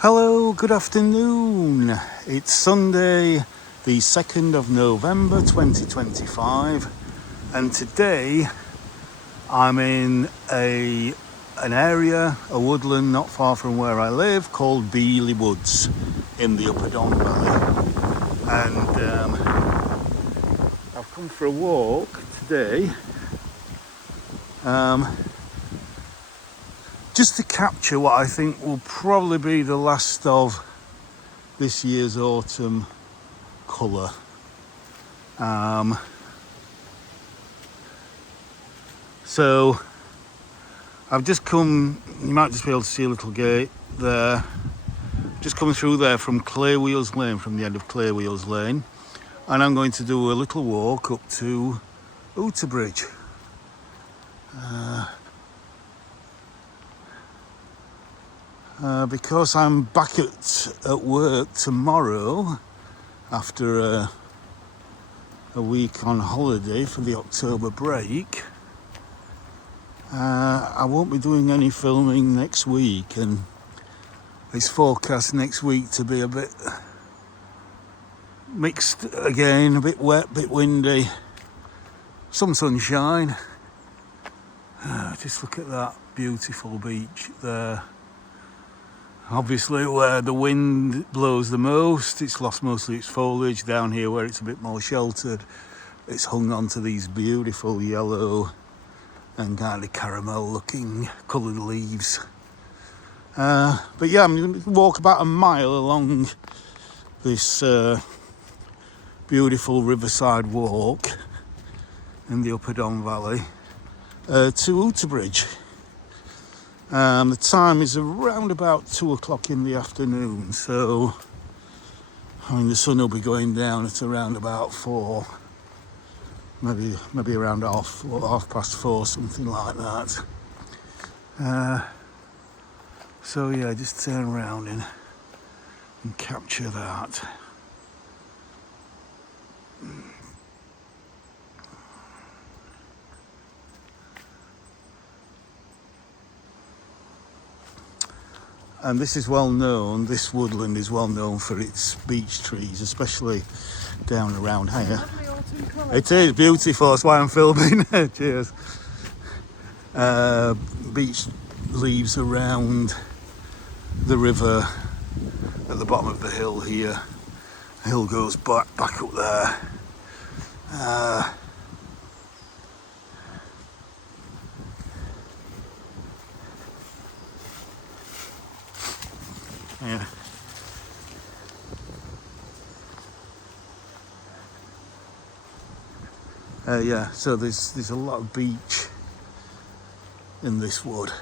Hello, good afternoon. It's Sunday, the 2nd of November 2025, and today I'm in an area, a woodland not far from where I live, called Beeley Woods in the Upper Don Valley. And I've come for a walk today, just to capture what I think will probably be the last of this year's autumn colour. So I've just come, you might just be able to see a little gate there, just coming through there from Claywheels Lane, from the end of Claywheels Lane, and I'm going to do a little walk up to Oughtibridge. Because I'm back at work tomorrow after a week on holiday for the October break. I won't be doing any filming next week, and it's forecast next week to be a bit mixed again, a bit wet, a bit windy, some sunshine. Just look at that beautiful beach there. Obviously where the wind blows the most, it's lost most of its foliage. Down here where it's a bit more sheltered, it's hung onto these beautiful yellow and kind of caramel looking coloured leaves. But yeah, I'm going to walk about a mile along this beautiful riverside walk in the Upper Don Valley to Oughtibridge. The time is around about 2 o'clock in the afternoon, so I mean the sun will be going down at around about 4, maybe around half past 4, something like that. So yeah, just turn around and capture that. And this is well known, this woodland is well known for its beech trees, especially down around here. It is beautiful, that's why I'm filming. Cheers. Beech leaves around the river at the bottom of the hill here. The hill goes back up there. Yeah. Yeah, so there's a lot of beech in this wood.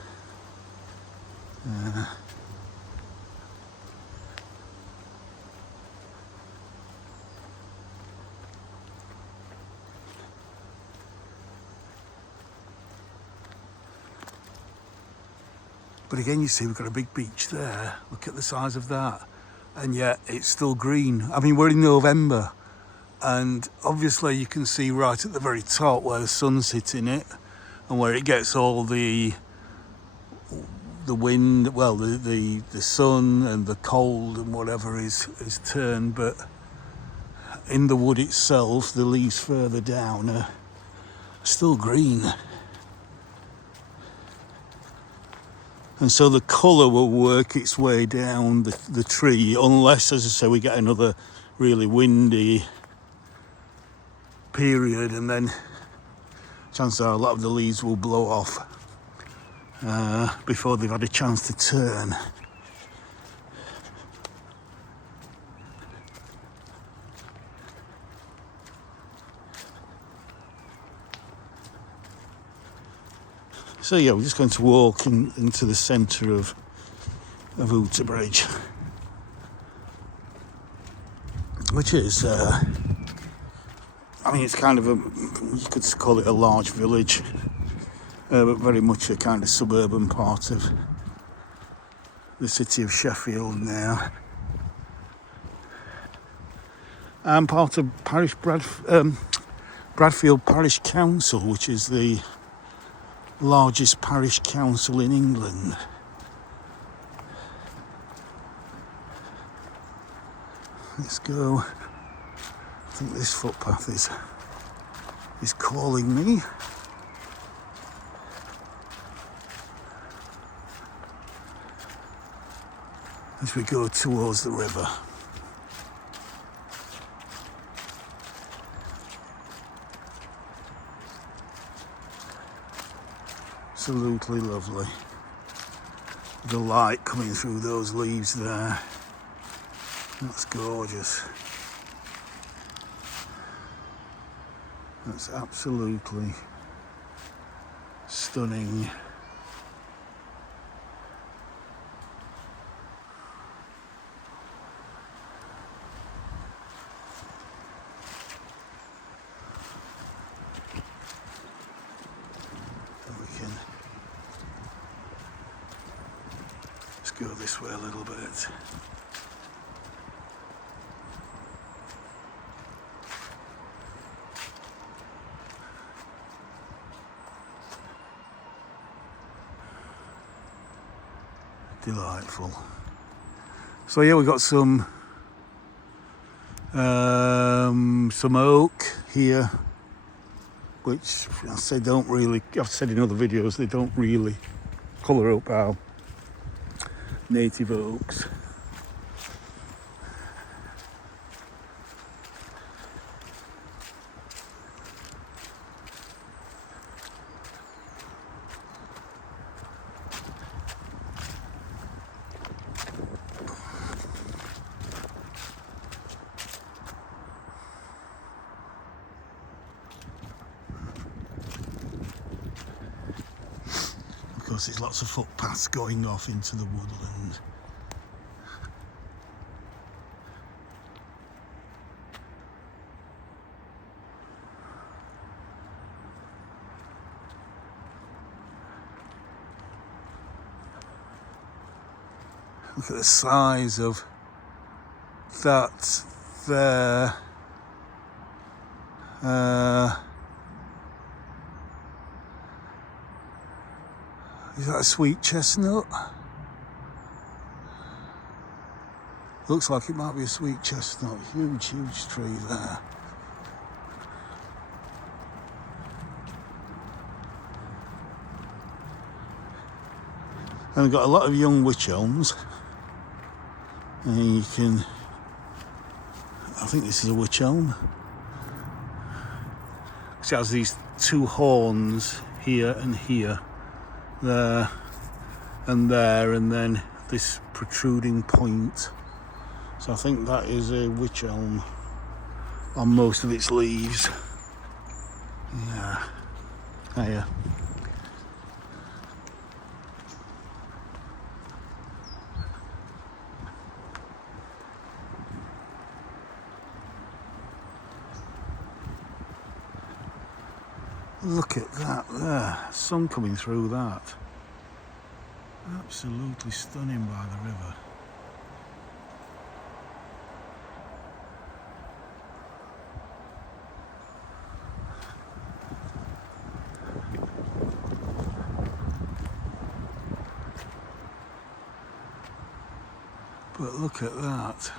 But again, you see we've got a big beech there. Look at the size of that. And yet it's still green. I mean, we're in November, and obviously you can see right at the very top where the sun's hitting it and where it gets all the wind, well, the sun and the cold and whatever is turned. But in the wood itself, the leaves further down are still green. And so the colour will work its way down the tree, unless, as I say, we get another really windy period, and then chances are a lot of the leaves will blow off before they've had a chance to turn. So yeah, we're just going to walk into the centre of Oughtibridge, which is, I mean, it's kind of you could call it a large village, but very much a kind of suburban part of the city of Sheffield now. I'm part of Bradfield Parish Council, which is the largest parish council in England. Let's go. I think this footpath is calling me. As we go towards the river. Absolutely lovely. The light coming through those leaves there. That's gorgeous. That's absolutely stunning. And we can just go this way a little bit. Delightful. So yeah, we've got some oak here, which I say don't really, I've said in other videos, they don't really colour up our native oaks. Of course, there's lots of footpaths going off into the woodland. Look at the size of that there. Is that a sweet chestnut? Looks like it might be a sweet chestnut. Huge, huge tree there. And we've got a lot of young wych elms. And you can, I think this is a wych elm. It has these two horns here and here. There, and then this protruding point. So I think that is a wych elm on most of its leaves. Yeah. Hiya. Look at that there, sun coming through that. Absolutely stunning by the river. But look at that.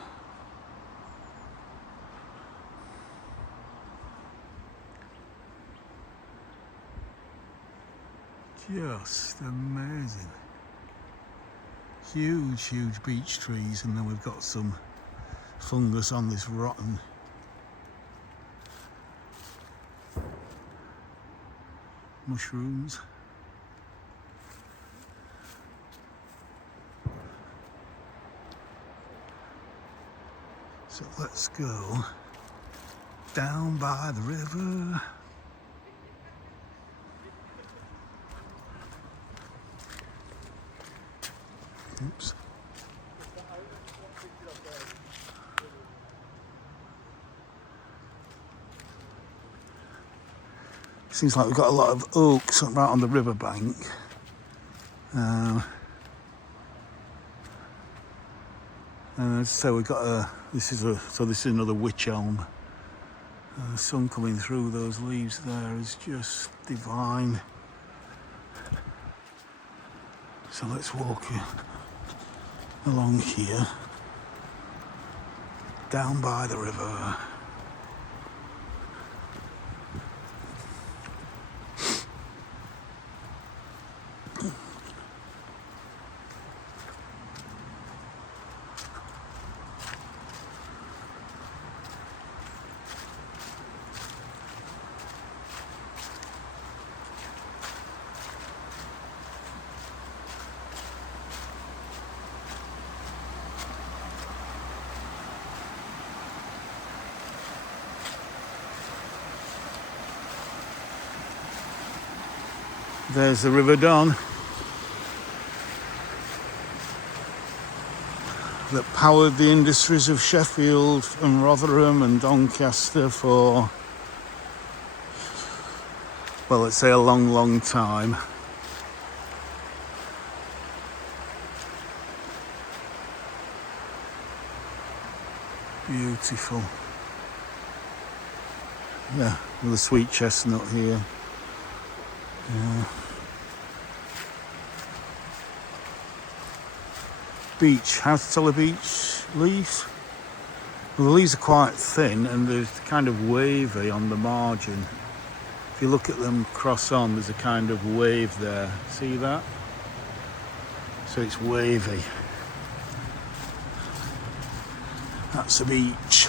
Just amazing. Huge, huge beech trees, and then we've got some fungus on this rotten mushrooms. So let's go down by the river. Oops. Seems like we've got a lot of oaks right on the riverbank. So we've got this is another wych elm. The sun coming through those leaves there is just divine. So let's walk along here, down by the river. There's the River Don that powered the industries of Sheffield and Rotherham and Doncaster for, well, let's say a long, long time. Beautiful. Yeah, with a sweet chestnut here. Yeah. Beech. How to tell a beech leaf? Well, the leaves are quite thin and they're kind of wavy on the margin. If you look at them cross on, there's a kind of wave there. See that? So it's wavy. That's a beech.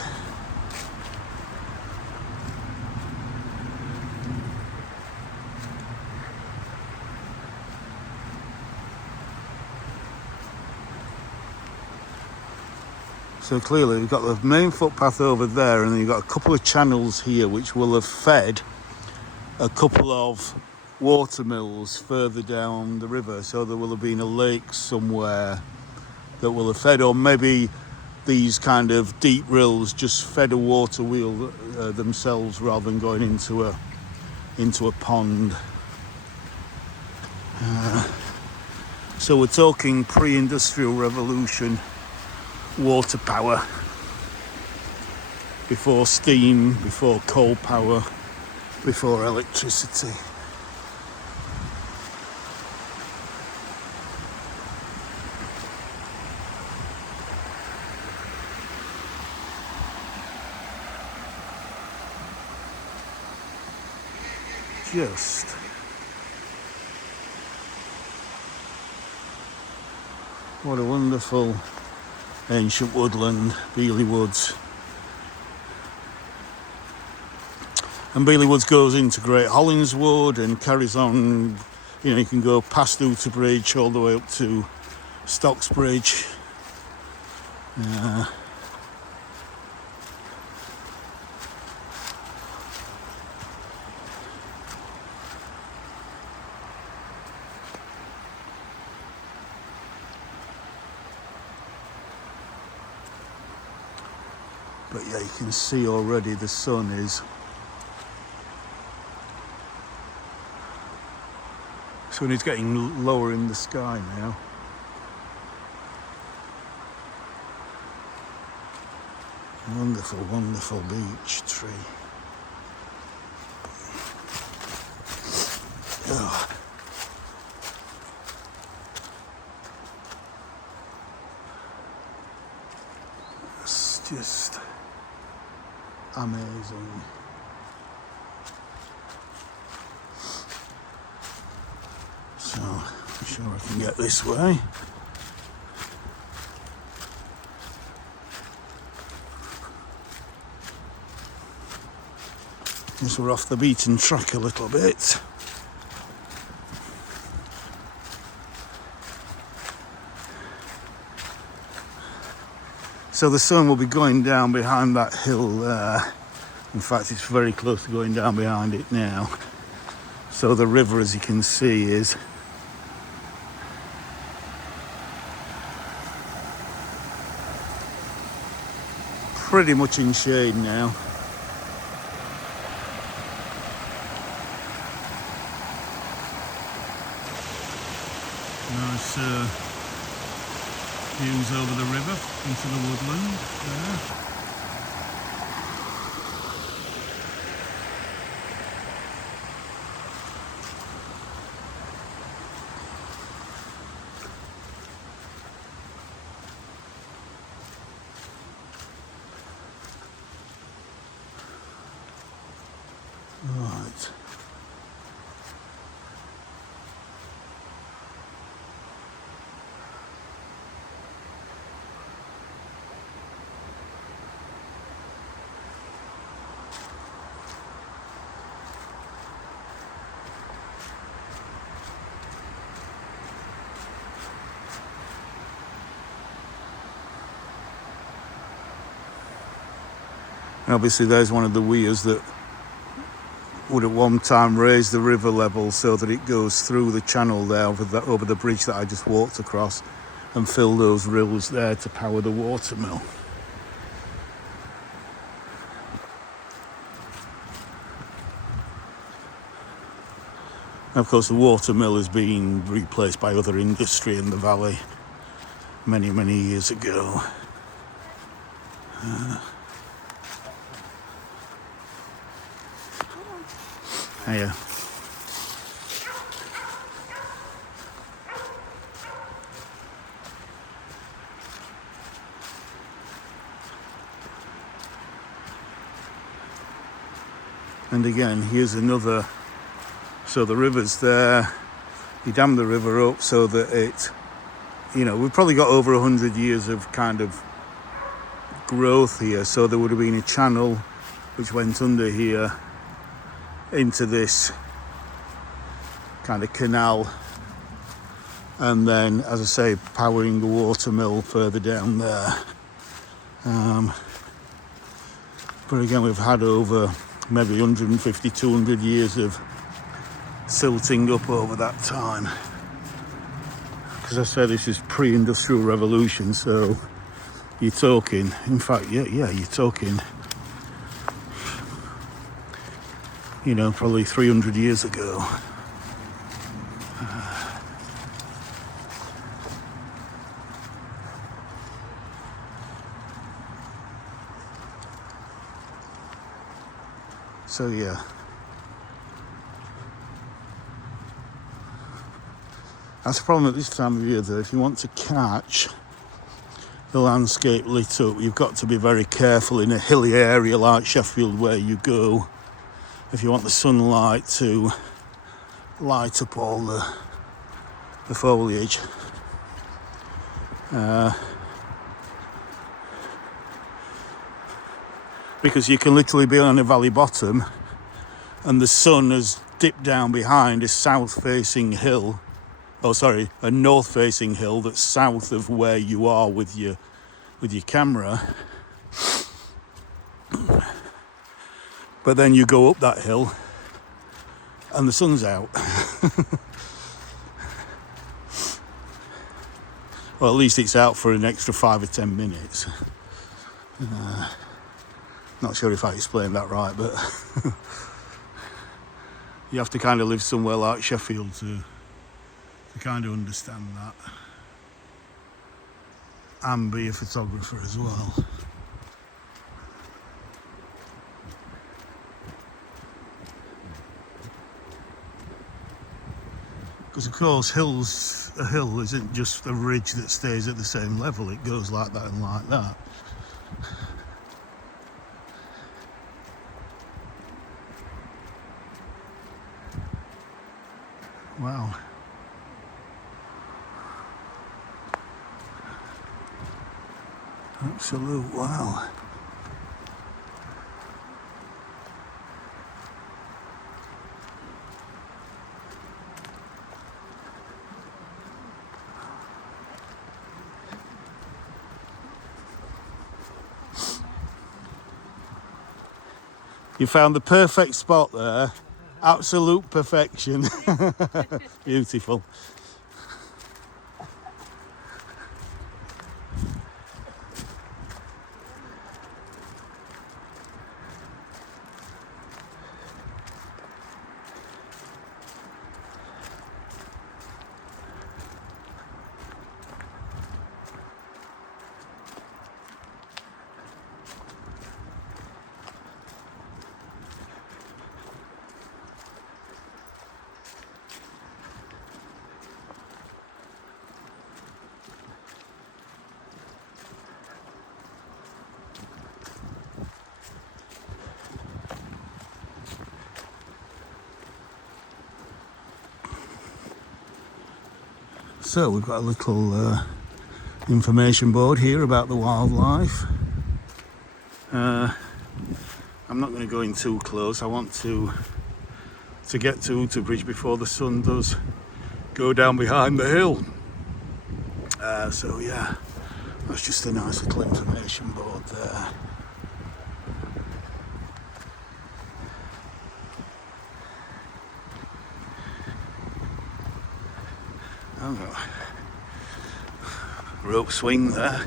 So clearly we've got the main footpath over there, and then you've got a couple of channels here which will have fed a couple of water mills further down the river. So there will have been a lake somewhere that will have fed, or maybe these kind of deep rills just fed a water wheel themselves rather than going into a pond. So we're talking pre-industrial revolution water power, before steam, before coal power, before electricity. Just what a wonderful ancient woodland, Beeley Woods. And Beeley Woods goes into Great Hollingswood and carries on, you know, you can go past Oughtibridge all the way up to Stocksbridge. But yeah, you can see already the sun is getting lower in the sky now. Wonderful, wonderful beech tree. Oh. It's just amazing. So, I'm sure I can get this way. Guess we're off the beaten track a little bit. So the sun will be going down behind that hill there. In fact, it's very close to going down behind it now. So the river, as you can see, is pretty much in shade now. Nice views over the river into the woodland there. And obviously there's one of the weirs that would at one time raise the river level so that it goes through the channel there over the bridge that I just walked across and fill those rills there to power the watermill. And of course the watermill has been replaced by other industry in the valley many, many years ago. Hiya. And again, here's another, so the river's there, you dam the river up so that it, we've probably got over 100 years of kind of growth here, so there would have been a channel which went under here into this kind of canal, and then, as I say, powering the watermill further down there. But again, we've had over maybe 150, 200 years of silting up over that time. Because I said this is pre-industrial revolution, so you're talking, in fact, you're talking, probably 300 years ago. So yeah. That's the problem at this time of year, though. If you want to catch the landscape lit up, you've got to be very careful in a hilly area like Sheffield where you go, if you want the sunlight to light up all the foliage. Because you can literally be on a valley bottom and the sun has dipped down behind a south-facing hill, a north-facing hill that's south of where you are with your camera. But then you go up that hill and the sun's out. Well, at least it's out for an extra 5 or 10 minutes. Not sure if I explained that right, but you have to kind of live somewhere like Sheffield to kind of understand that, and be a photographer as well. Because of course a hill isn't just a ridge that stays at the same level, it goes like that and like that. Wow. Absolute wow. You found the perfect spot there. Absolute perfection. Beautiful. So we've got a little information board here about the wildlife. I'm not going to go in too close. I want to get to Oughtibridge before the sun does go down behind the hill. So yeah, that's just a nice little information board there. Oh, rope swing there.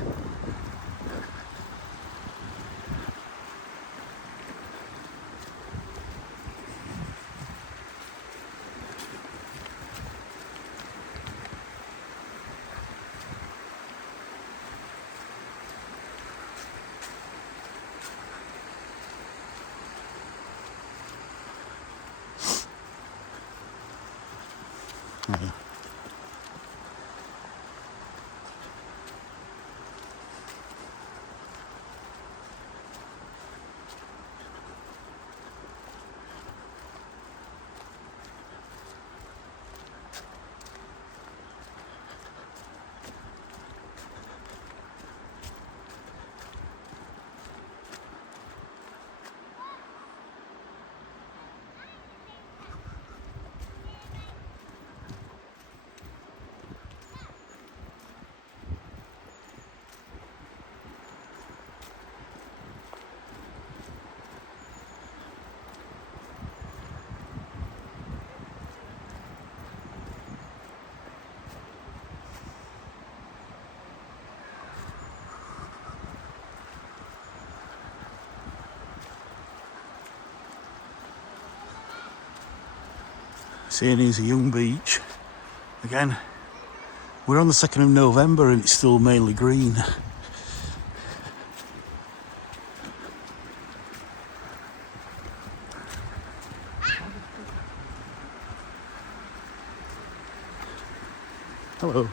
Yeah. Seeing here's a young beach. Again, we're on the 2nd of November and it's still mainly green. Hello.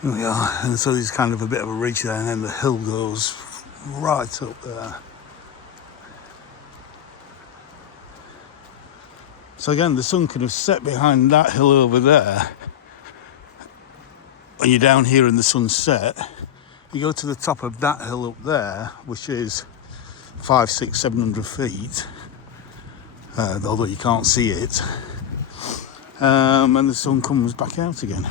Here we are, and so there's kind of a bit of a ridge there, and then the hill goes right up there. So again, the sun could have set behind that hill over there. When you're down here and the sun's set, you go to the top of that hill up there, which is 500, 600, 700 feet, although you can't see it, and the sun comes back out again.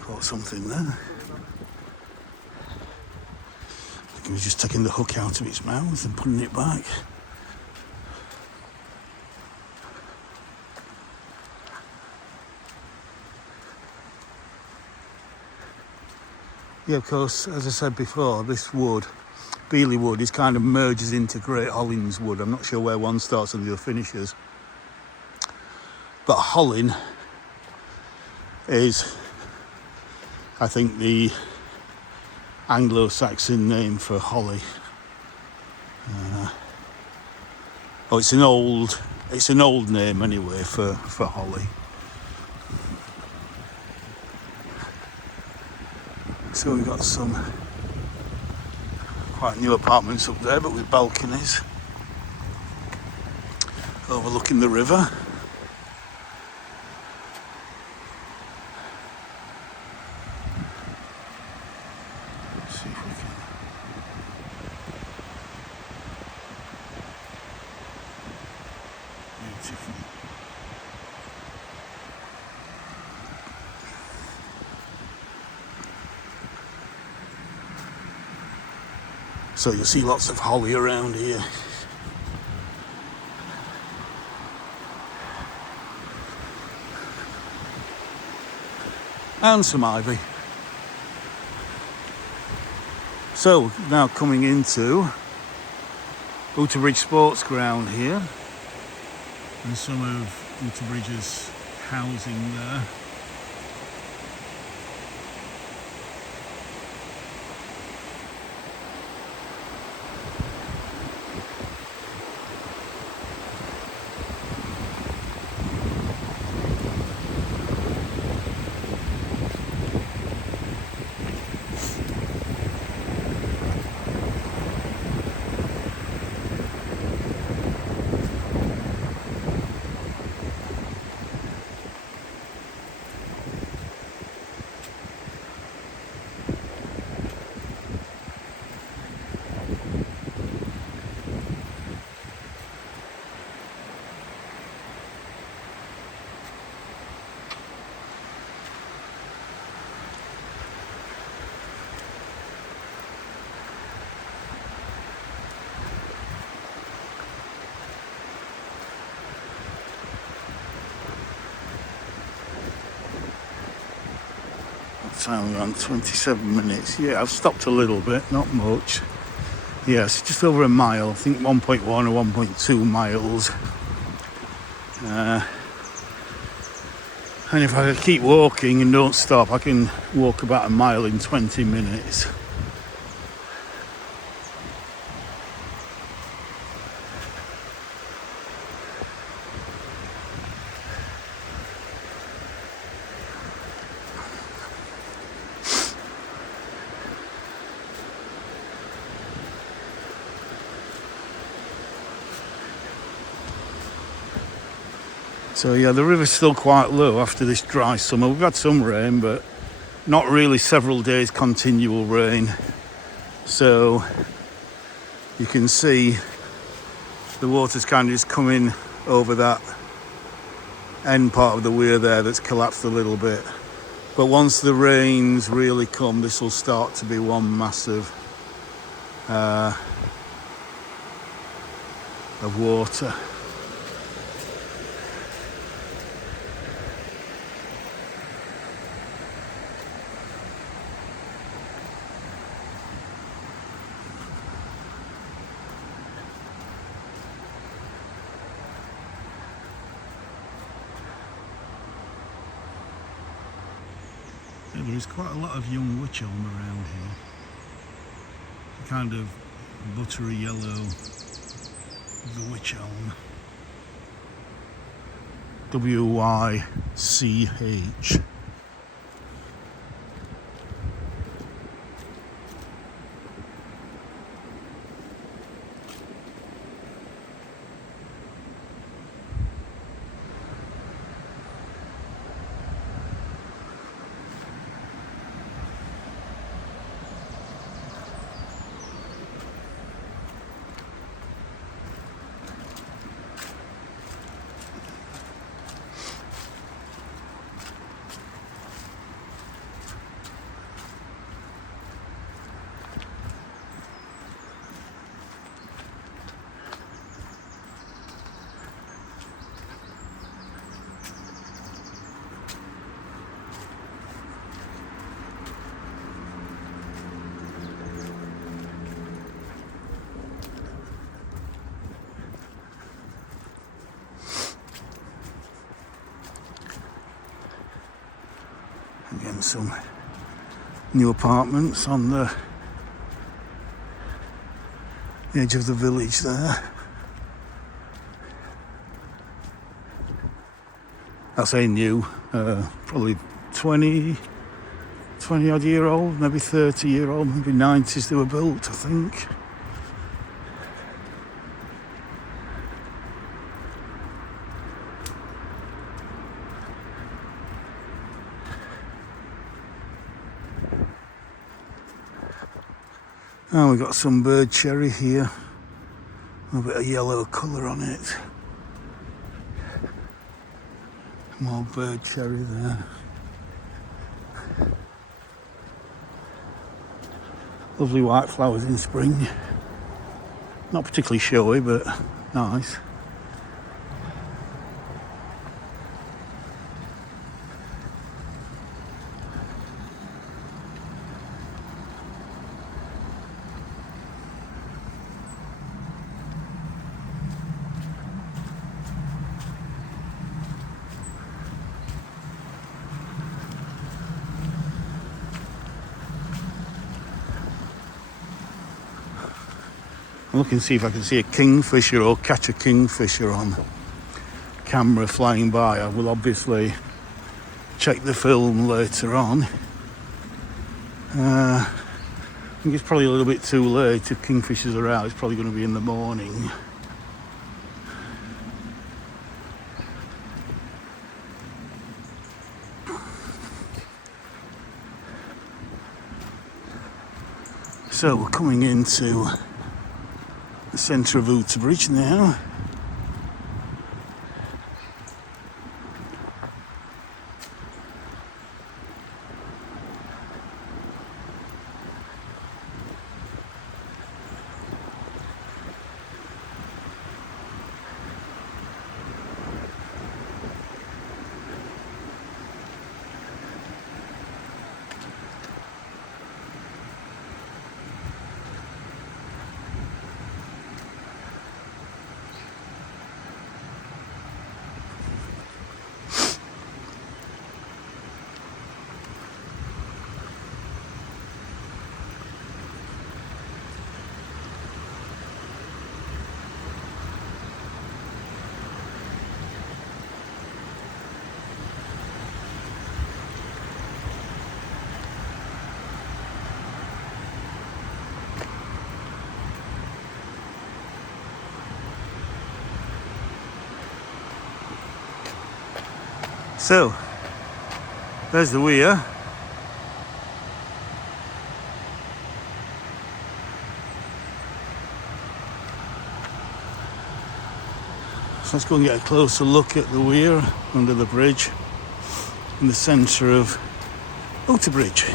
Caught something there. I think he was just taking the hook out of its mouth and putting it back. Yeah, of course, as I said before, this wood, Beeley wood, is kind of merges into Great Hollins wood. I'm not sure where one starts and the other finishes. But Hollin is, I think, the Anglo-Saxon name for holly. Oh, it's an old name anyway for holly. So we've got some quite new apartments up there, but with balconies overlooking the river. Let's see if we can. Beautiful. So you'll see lots of holly around here. And some ivy. So now coming into Oughtibridge Sports Ground here, and some of Oughtibridge's housing there. Time around 27 minutes. Yeah, I've stopped a little bit, not much. Yes, just over a mile. I think 1.1 or 1.2 miles. And if I keep walking and don't stop, I can walk about a mile in 20 minutes. So yeah, the river's still quite low after this dry summer. We've had some rain, but not really several days continual rain. So you can see the water's kind of just coming over that end part of the weir there that's collapsed a little bit. But once the rains really come, this will start to be one massive of water. There is quite a lot of young wych elm around here. A kind of buttery yellow of the wych elm. W-Y-C-H. Again, some new apartments on the edge of the village there. I say new, probably 20 odd year old, maybe 30-year old, maybe 90s they were built, I think. And we've got some bird cherry here, a bit of yellow colour on it. More bird cherry there. Lovely white flowers in spring. Not particularly showy, but nice. I'm looking to see if I can see a kingfisher or catch a kingfisher on camera flying by. I will obviously check the film later on. I think it's probably a little bit too late. If kingfishers are out, it's probably going to be in the morning. So we're coming into the centre of Oughtibridge now. So, there's the weir. So let's go and get a closer look at the weir under the bridge in the centre of Oughtibridge.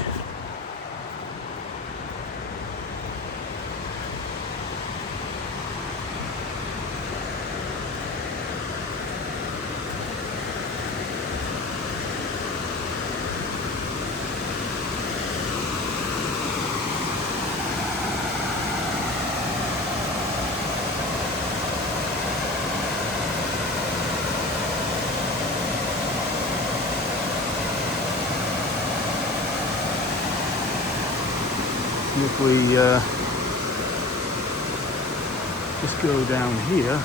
If we just go down here,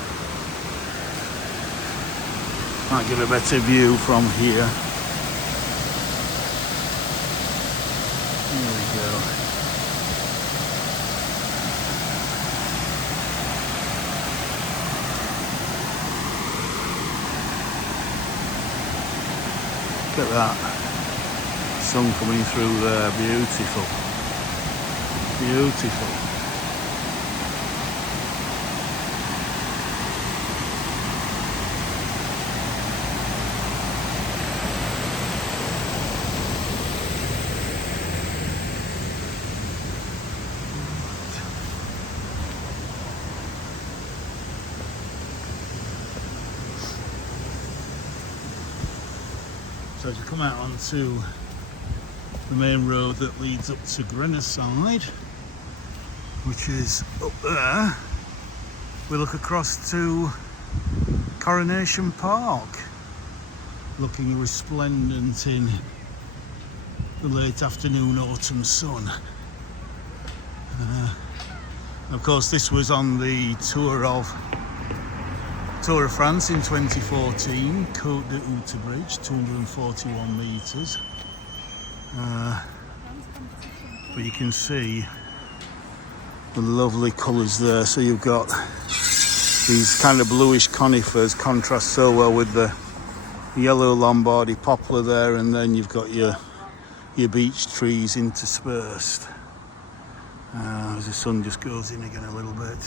might get a better view from here. There we go. Look at that sun coming through there, beautiful. Beautiful. So as you come out onto the main road that leads up to Grenoside, which is up there, we look across to Coronation Park, looking resplendent in the late afternoon autumn sun. Of course, this was on the tour Tour of France in 2014, Côte de Oughtibridge, 241 metres. But you can see the lovely colours there. So you've got these kind of bluish conifers, contrast so well with the yellow Lombardy poplar there, and then you've got your beech trees interspersed. As the sun just goes in again a little bit.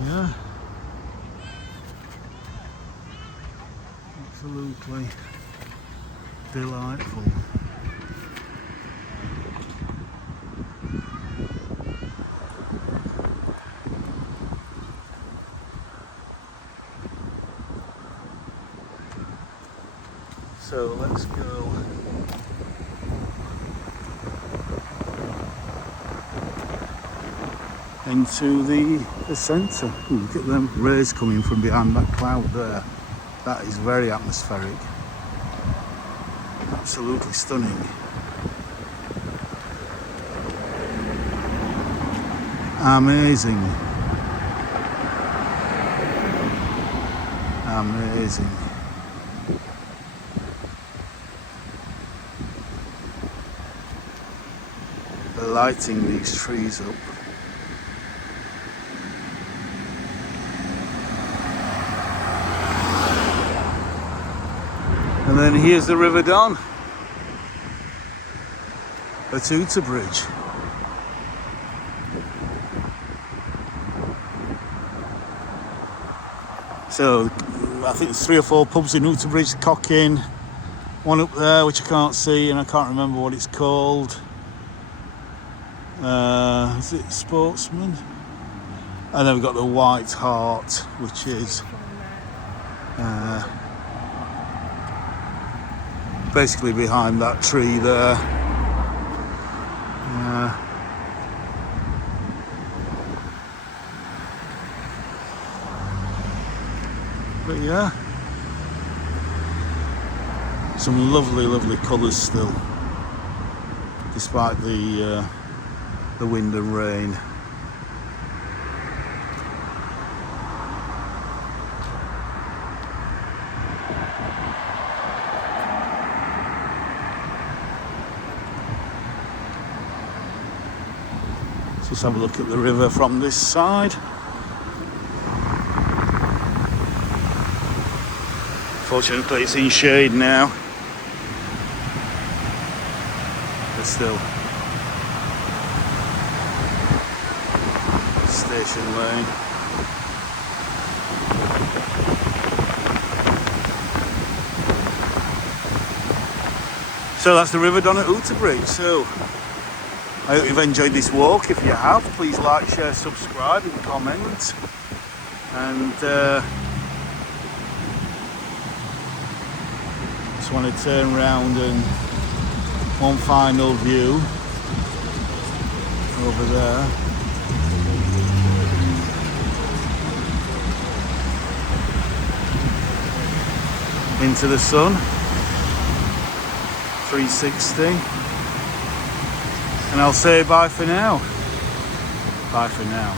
Yeah, absolutely delightful. So let's go into the centre. Look at them rays coming from behind that cloud there. That is very atmospheric. Absolutely stunning. Amazing. Amazing. They're lighting these trees up. And then here's the River Don at Oughtibridge. So I think there's 3 or 4 pubs in Oughtibridge, Cock Inn, one up there which I can't see and I can't remember what it's called. Is it Sportsman? And then we've got the White Hart, which is basically behind that tree there. But yeah, some lovely colours still, despite the wind and rain. Let's have a look at the river from this side. Fortunately it's in shade now, but still. Station lane. So that's the River Don at Oughtibridge. So I hope you've enjoyed this walk. If you have, please like, share, subscribe and comment. And just want to turn around and one final view over there. Into the sun, 360. And I'll say bye for now. Bye for now.